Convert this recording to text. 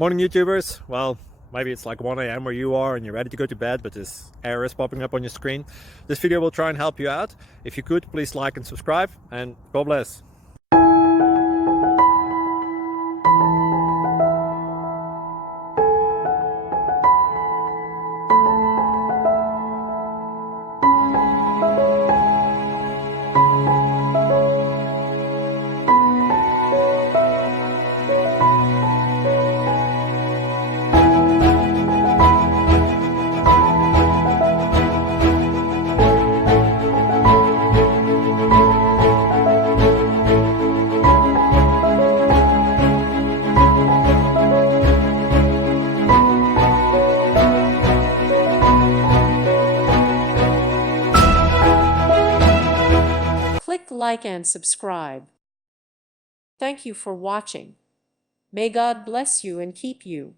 Morning YouTubers. Well, maybe it's like 1 a.m. where you are and you're ready to go to bed, but this error is popping up on your screen. This video will try and help you out. If you could, please like and subscribe, and God bless. Click like and subscribe. Thank you for watching. May God bless you and keep you.